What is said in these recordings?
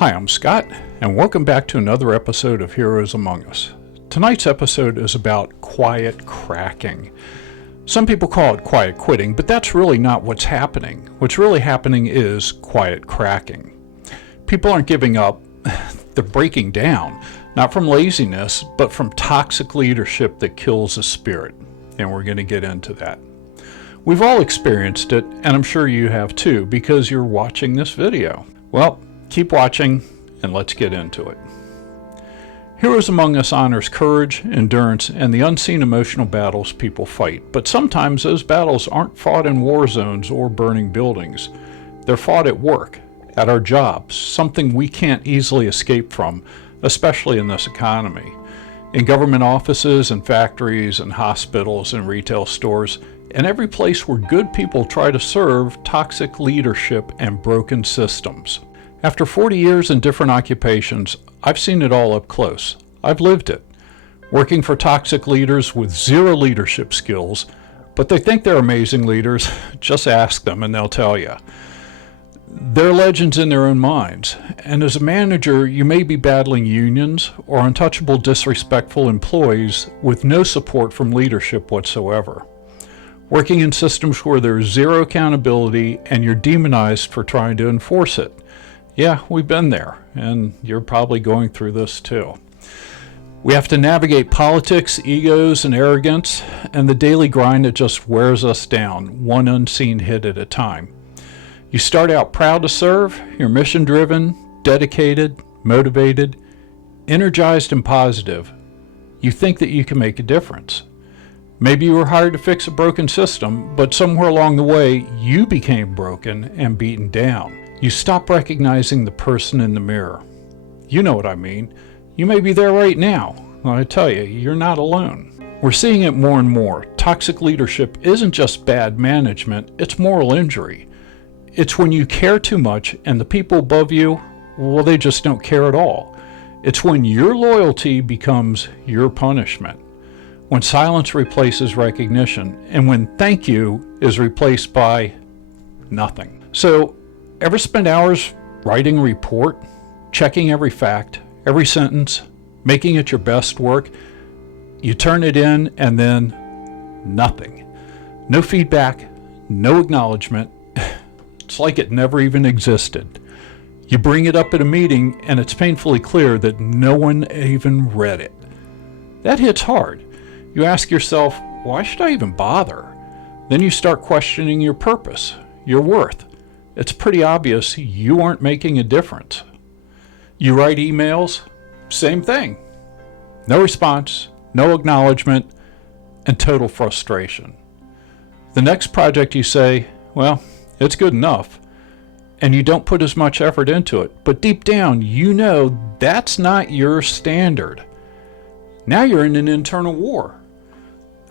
Hi, I'm Scott, and welcome back to another episode of Heroes Among Us. Tonight's episode is about quiet cracking. Some people call it quiet quitting, but that's really not what's happening. What's really happening is quiet cracking. People aren't giving up, they're breaking down, not from laziness, but from toxic leadership that kills the spirit. And we're going to get into that. We've all experienced it, and I'm sure you have too, because you're watching this video. Well, keep watching, and let's get into it. Heroes Among Us honors courage, endurance, and the unseen emotional battles people fight. But sometimes those battles aren't fought in war zones or burning buildings. They're fought at work, at our jobs, something we can't easily escape from, especially in this economy. In government offices and factories and hospitals and retail stores, and every place where good people try to serve toxic leadership and broken systems. After 40 years in different occupations, I've seen it all up close. I've lived it. Working for toxic leaders with zero leadership skills, but they think they're amazing leaders. Just ask them and they'll tell you. They're legends in their own minds. And as a manager, you may be battling unions or untouchable, disrespectful employees with no support from leadership whatsoever. Working in systems where there's zero accountability and you're demonized for trying to enforce it. Yeah, we've been there, and you're probably going through this too. We have to navigate politics, egos, and arrogance, and the daily grind that just wears us down, one unseen hit at a time. You start out proud to serve, you're mission-driven, dedicated, motivated, energized, and positive. You think that you can make a difference. Maybe you were hired to fix a broken system, but somewhere along the way, you became broken and beaten down. You stop recognizing the person in the mirror. You know what I mean. You may be there right now. Well, I tell you, you're not alone. We're seeing it more and more. Toxic leadership isn't just bad management, it's moral injury. It's when you care too much and the people above you, well, they just don't care at all. It's when your loyalty becomes your punishment. When silence replaces recognition, and when thank you is replaced by nothing. So, ever spend hours writing a report, checking every fact, every sentence, making it your best work? You turn it in and then nothing. No feedback, no acknowledgement. It's like it never even existed. You bring it up at a meeting and it's painfully clear that no one even read it. That hits hard. You ask yourself, why should I even bother? Then you start questioning your purpose, your worth. It's pretty obvious you aren't making a difference. You write emails, same thing. No response, no acknowledgement, and total frustration. The next project you say, well, it's good enough, and you don't put as much effort into it, but deep down you know that's not your standard. Now you're in an internal war.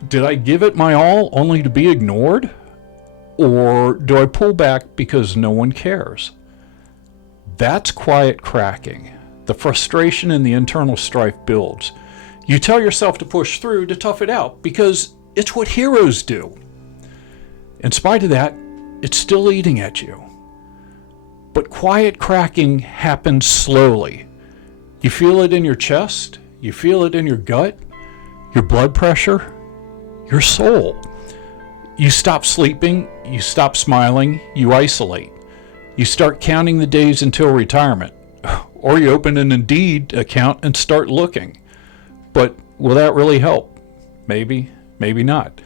Did I give it my all only to be ignored? Or do I pull back because no one cares? That's quiet cracking. The frustration and the internal strife builds. You tell yourself to push through, to tough it out, because it's what heroes do. In spite of that, it's still eating at you. But quiet cracking happens slowly. You feel it in your chest, you feel it in your gut, your blood pressure, your soul. You stop sleeping, you stop smiling, you isolate. You start counting the days until retirement. Or you open an Indeed account and start looking. But will that really help? Maybe, maybe not.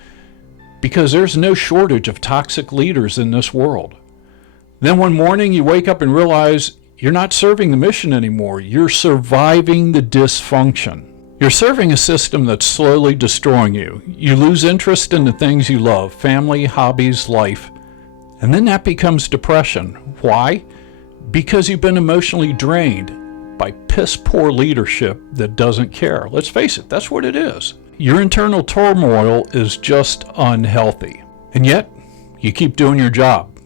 Because there's no shortage of toxic leaders in this world. Then one morning you wake up and realize you're not serving the mission anymore. You're surviving the dysfunction. You're serving a system that's slowly destroying you. You lose interest in the things you love, family, hobbies, life, and then that becomes depression. Why? Because you've been emotionally drained by piss-poor leadership that doesn't care. Let's face it, that's what it is. Your internal turmoil is just unhealthy. And yet, you keep doing your job.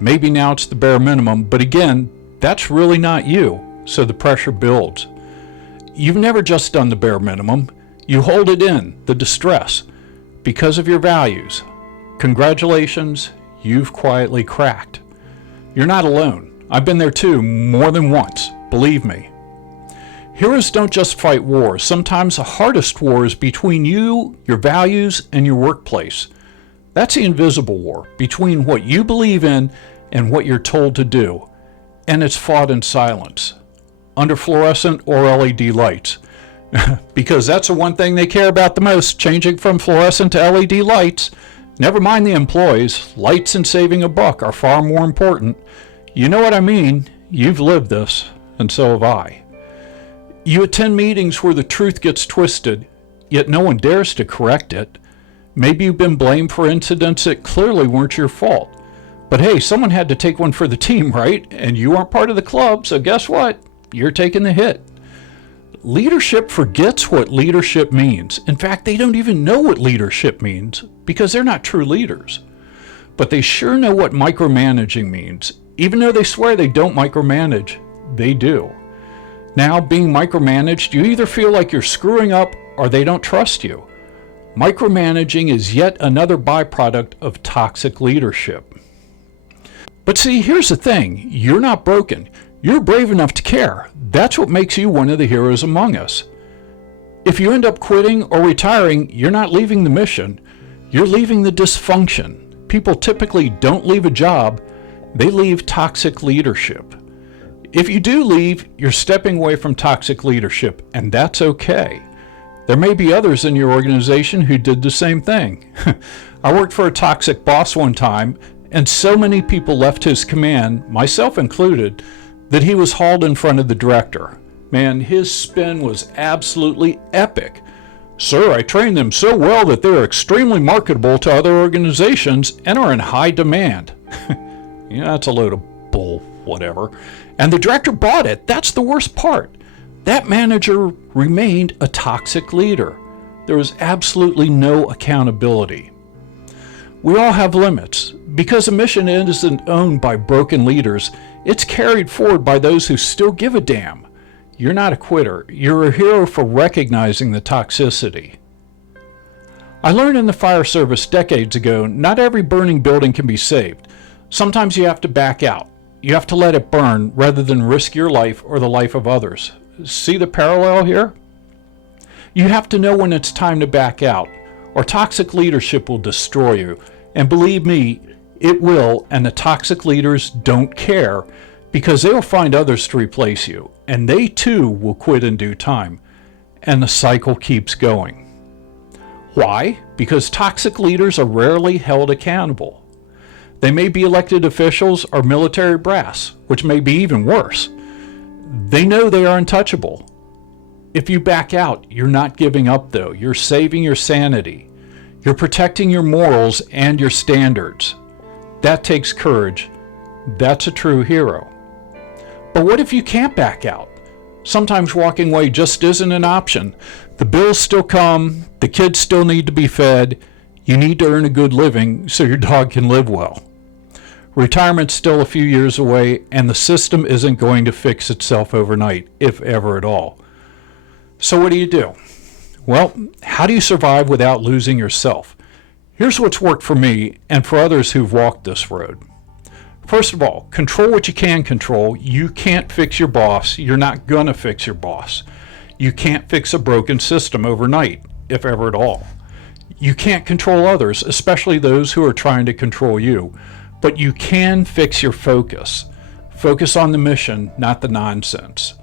Maybe now it's the bare minimum, but again, that's really not you, so the pressure builds. You've never just done the bare minimum. You hold it in, the distress, because of your values. Congratulations, you've quietly cracked. You're not alone. I've been there too, more than once. believe me. Heroes don't just fight wars. Sometimes the hardest war is between you, your values, and your workplace. That's the invisible war, between what you believe in and what you're told to do. And it's fought in silence, under fluorescent or LED lights. Because that's the one thing they care about the most, changing from fluorescent to LED lights. Never mind the employees. Lights and saving a buck are far more important. You know what I mean. You've lived this, and so have I. You attend meetings where the truth gets twisted, yet no one dares to correct it. Maybe you've been blamed for incidents that clearly weren't your fault. But hey, someone had to take one for the team, right? And you aren't part of the club, so guess what? You're taking the hit. Leadership forgets what leadership means. In fact, they don't even know what leadership means because they're not true leaders. But they sure know what micromanaging means. Even though they swear they don't micromanage, they do. Now, being micromanaged, you either feel like you're screwing up or they don't trust you. Micromanaging is yet another byproduct of toxic leadership. But see, here's the thing. You're not broken. You're brave enough to care. That's what makes you one of the heroes among us. If you end up quitting or retiring, you're not leaving the mission. You're leaving the dysfunction. People typically don't leave a job. They leave toxic leadership. If you do leave, you're stepping away from toxic leadership, and that's okay. There may be others in your organization who did the same thing. I worked for a toxic boss one time, and so many people left his command, myself included, that he was hauled in front of the director. Man, his spin was absolutely epic. Sir, I trained them so well that they're extremely marketable to other organizations and are in high demand. Yeah, that's a load of bull, whatever. And the director bought it. That's the worst part. That manager remained a toxic leader. There was absolutely no accountability. We all have limits. Because a mission isn't owned by broken leaders, it's carried forward by those who still give a damn. You're not a quitter. You're a hero for recognizing the toxicity. I learned in the fire service decades ago, not every burning building can be saved. Sometimes you have to back out. You have to let it burn rather than risk your life or the life of others. See the parallel here? You have to know when it's time to back out, or toxic leadership will destroy you. And believe me, it will, and the toxic leaders don't care because they will find others to replace you, and they too will quit in due time. And the cycle keeps going. Why? Because toxic leaders are rarely held accountable. They may be elected officials or military brass, which may be even worse. They know they are untouchable. If you back out, you're not giving up though. You're saving your sanity. You're protecting your morals and your standards. That takes courage. That's a true hero. But what if you can't back out? Sometimes walking away just isn't an option. The bills still come. The kids still need to be fed. You need to earn a good living so your dog can live well. Retirement's still a few years away, and the system isn't going to fix itself overnight, if ever at all. So what do? Well, how do you survive without losing yourself? Here's what's worked for me and for others who've walked this road. First of all, control what you can control. You can't fix your boss. You're not going to fix your boss. You can't fix a broken system overnight, if ever at all. You can't control others, especially those who are trying to control you. But you can fix your focus. Focus on the mission, not the nonsense.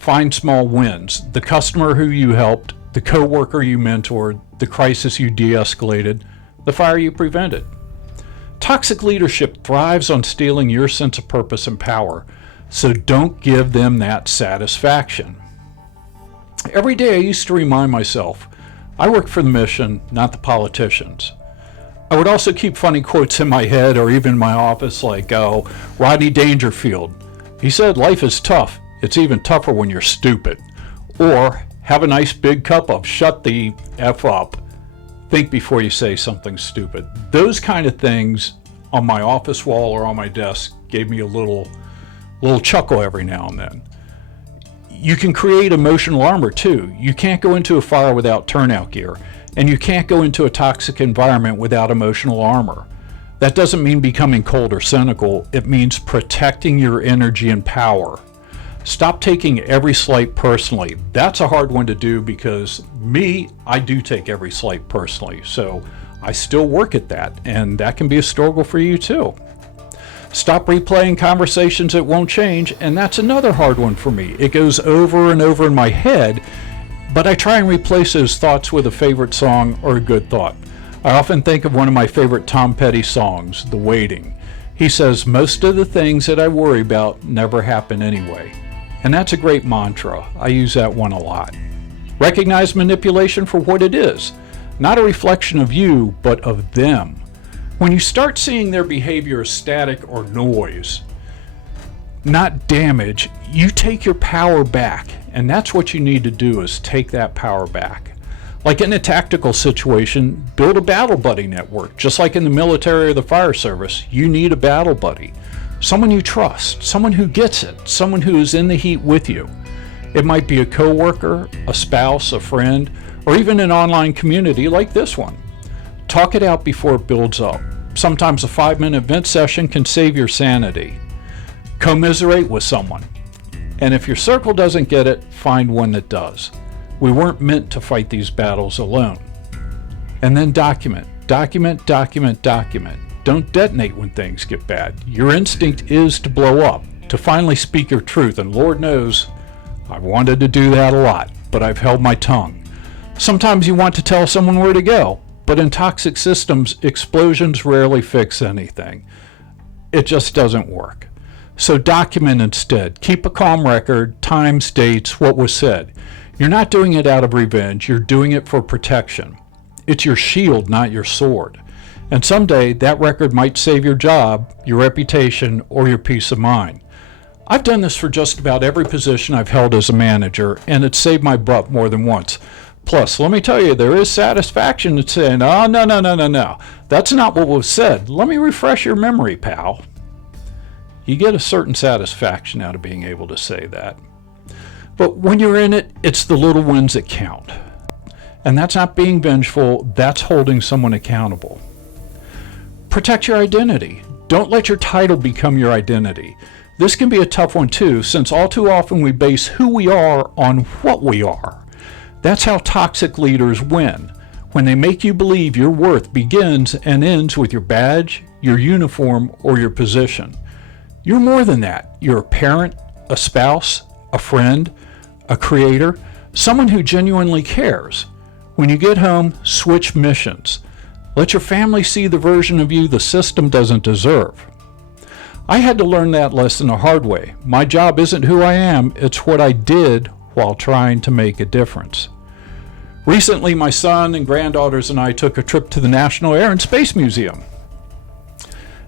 Find small wins. The customer who you helped, the coworker you mentored, the crisis you de-escalated, the fire you prevented. Toxic leadership thrives on stealing your sense of purpose and power, so don't give them that satisfaction. Every day I used to remind myself, I work for the mission, not the politicians. I would also keep funny quotes in my head or even in my office like, Rodney Dangerfield. He said, life is tough. It's even tougher when you're stupid. Or, have a nice big cup of shut the F up. Think before you say something stupid. Those kind of things on my office wall or on my desk gave me a little chuckle every now and then. You can create emotional armor too. You can't go into a fire without turnout gear. And you can't go into a toxic environment without emotional armor. That doesn't mean becoming cold or cynical. It means protecting your energy and power. Stop taking every slight personally. That's a hard one to do because I do take every slight personally. So I still work at that, and that can be a struggle for you too. Stop replaying conversations that won't change, and that's another hard one for me. It goes over and over in my head, but I try and replace those thoughts with a favorite song or a good thought. I often think of one of my favorite Tom Petty songs, The Waiting. He says, most of the things that I worry about never happen anyway. And that's a great mantra. I use that one a lot. Recognize manipulation for what it is, not a reflection of you, but of them. When you start seeing their behavior as static or noise, not damage, you take your power back. And that's what you need to do, is take that power back. Like in a tactical situation, build a battle buddy network. Just like in the military or the fire service, you need a battle buddy. Someone you trust, someone who gets it, someone who is in the heat with you. It might be a coworker, a spouse, a friend, or even an online community like this one. Talk it out before it builds up. Sometimes a 5-minute vent session can save your sanity. Commiserate with someone. And if your circle doesn't get it, find one that does. We weren't meant to fight these battles alone. And then document. Document, document, document. Don't detonate when things get bad. Your instinct is to blow up, to finally speak your truth. And Lord knows, I've wanted to do that a lot, but I've held my tongue. Sometimes you want to tell someone where to go, but in toxic systems, explosions rarely fix anything. It just doesn't work. So document instead. Keep a calm record, times, dates, what was said. You're not doing it out of revenge. You're doing it for protection. It's your shield, not your sword. And someday that record might save your job, your reputation, or your peace of mind. I've done this for just about every position I've held as a manager, and it's saved my butt more than once. Plus, let me tell you, there is satisfaction in saying, oh, no. That's not what was said. Let me refresh your memory, pal. You get a certain satisfaction out of being able to say that. But when you're in it, it's the little wins that count. And that's not being vengeful, that's holding someone accountable. Protect your identity. Don't let your title become your identity. This can be a tough one too, since all too often we base who we are on what we are. That's how toxic leaders win, when they make you believe your worth begins and ends with your badge, your uniform, or your position. You're more than that. You're a parent, a spouse, a friend, a creator, someone who genuinely cares. When you get home, switch missions. Let your family see the version of you the system doesn't deserve. I had to learn that lesson the hard way. My job isn't who I am, it's what I did while trying to make a difference. Recently, my son and granddaughters and I took a trip to the National Air and Space Museum.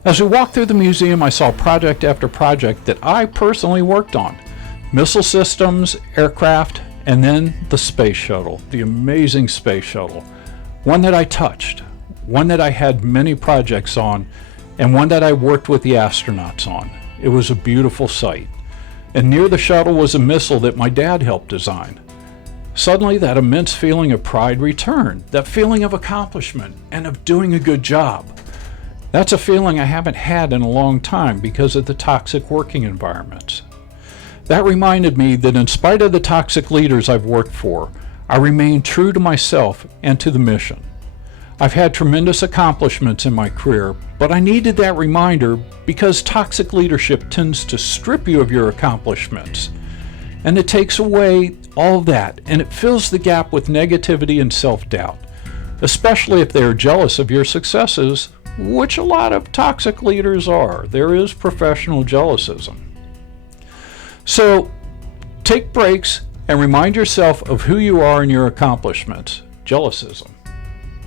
As we walked through the museum, I saw project after project that I personally worked on. Missile systems, aircraft, and then the space shuttle, the amazing space shuttle. One that I touched, one that I had many projects on, and one that I worked with the astronauts on. It was a beautiful sight. And near the shuttle was a missile that my dad helped design. Suddenly, that immense feeling of pride returned, that feeling of accomplishment and of doing a good job. That's a feeling I haven't had in a long time because of the toxic working environments. That reminded me that in spite of the toxic leaders I've worked for, I remain true to myself and to the mission. I've had tremendous accomplishments in my career, but I needed that reminder because toxic leadership tends to strip you of your accomplishments. And it takes away all of that, and it fills the gap with negativity and self-doubt, especially if they are jealous of your successes, which a lot of toxic leaders are. There is professional jealousism. So take breaks and remind yourself of who you are and your accomplishments. Jealousism.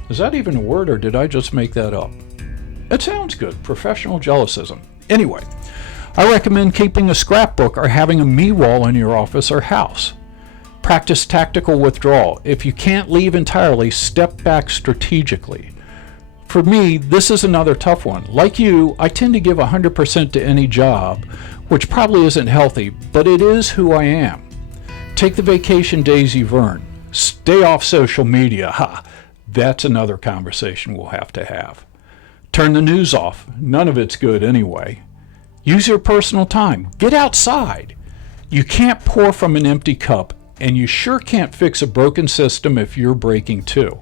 Is that even a word, or did I just make that up? It sounds good. Professional jealousism. Anyway, I recommend keeping a scrapbook or having a me wall in your office or house. Practice tactical withdrawal. If you can't leave entirely, step back strategically. For me, this is another tough one. Like you, I tend to give 100% to any job, which probably isn't healthy, but it is who I am. Take the vacation days you've earned. Stay off social media. That's another conversation we'll have to have. Turn the news off. None of it's good anyway. Use your personal time. Get outside. You can't pour from an empty cup, and you sure can't fix a broken system if you're breaking too.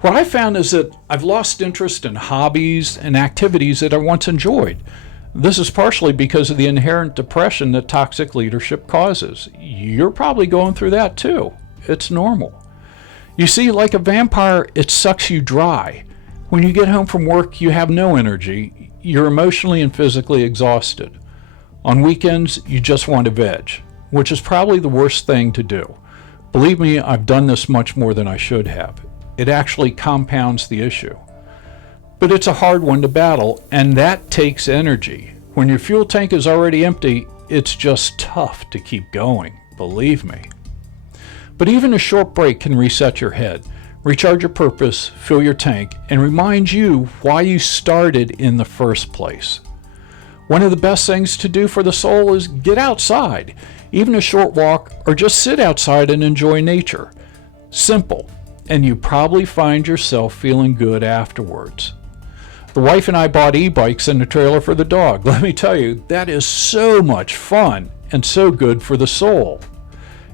What I found is that I've lost interest in hobbies and activities that I once enjoyed. This is partially because of the inherent depression that toxic leadership causes. You're probably going through that too. It's normal. You see, like a vampire, it sucks you dry. When you get home from work, you have no energy. You're emotionally and physically exhausted. On weekends, you just want to veg, which is probably the worst thing to do. Believe me, I've done this much more than I should have. It actually compounds the issue. But it's a hard one to battle, and that takes energy. When your fuel tank is already empty, it's just tough to keep going, believe me. But even a short break can reset your head, recharge your purpose, fill your tank, and remind you why you started in the first place. One of the best things to do for the soul is get outside, even a short walk, or just sit outside and enjoy nature. Simple, and you probably find yourself feeling good afterwards. The wife and I bought e-bikes and a trailer for the dog. Let me tell you, that is so much fun and so good for the soul.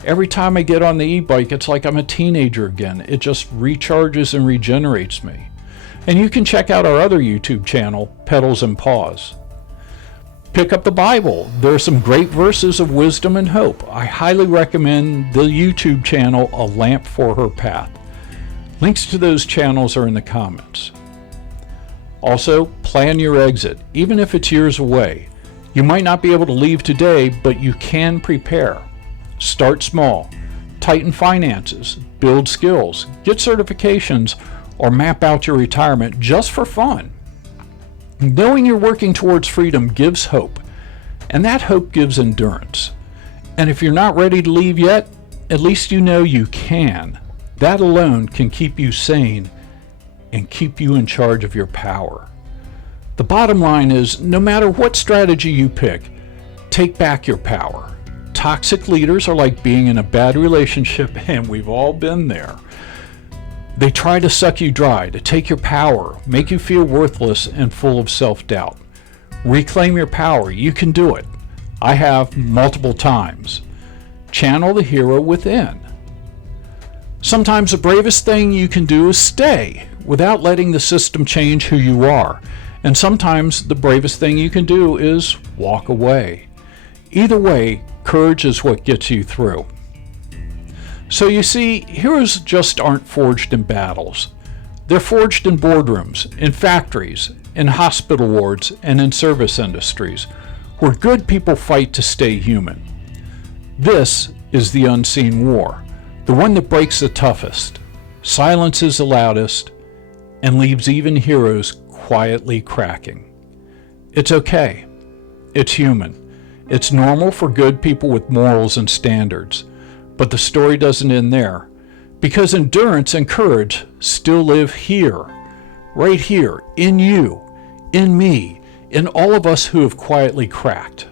Every time I get on the e-bike, it's like I'm a teenager again. It just recharges and regenerates me. And you can check out our other YouTube channel, Pedals and Paws. Pick up the Bible. There are some great verses of wisdom and hope. I highly recommend the YouTube channel, A Lamp for Her Path. Links to those channels are in the comments. Also, plan your exit, even if it's years away. You might not be able to leave today, but you can prepare. Start small, tighten finances, build skills, get certifications, or map out your retirement just for fun. Knowing you're working towards freedom gives hope, and that hope gives endurance. And if you're not ready to leave yet, at least you know you can. That alone can keep you sane and keep you in charge of your power. The bottom line is, no matter what strategy you pick, take back your power. Toxic leaders are like being in a bad relationship, and we've all been there. They try to suck you dry, to take your power, make you feel worthless and full of self-doubt. Reclaim your power. You can do it. I have multiple times. Channel the hero within. Sometimes the bravest thing you can do is stay without letting the system change who you are. And sometimes the bravest thing you can do is walk away. Either way, courage is what gets you through. So you see, heroes just aren't forged in battles. They're forged in boardrooms, in factories, in hospital wards, and in service industries, where good people fight to stay human. This is the unseen war, the one that breaks the toughest, silences the loudest, and leaves even heroes quietly cracking. It's okay. It's human. It's normal for good people with morals and standards. But the story doesn't end there, because endurance and courage still live here, right here, in you, in me, in all of us who have quietly cracked.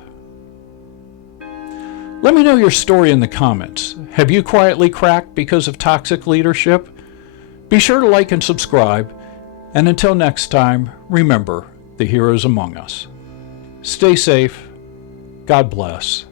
Let me know your story in the comments. Have you quietly cracked because of toxic leadership? Be sure to like and subscribe, and until next time, remember the heroes among us. Stay safe. God bless.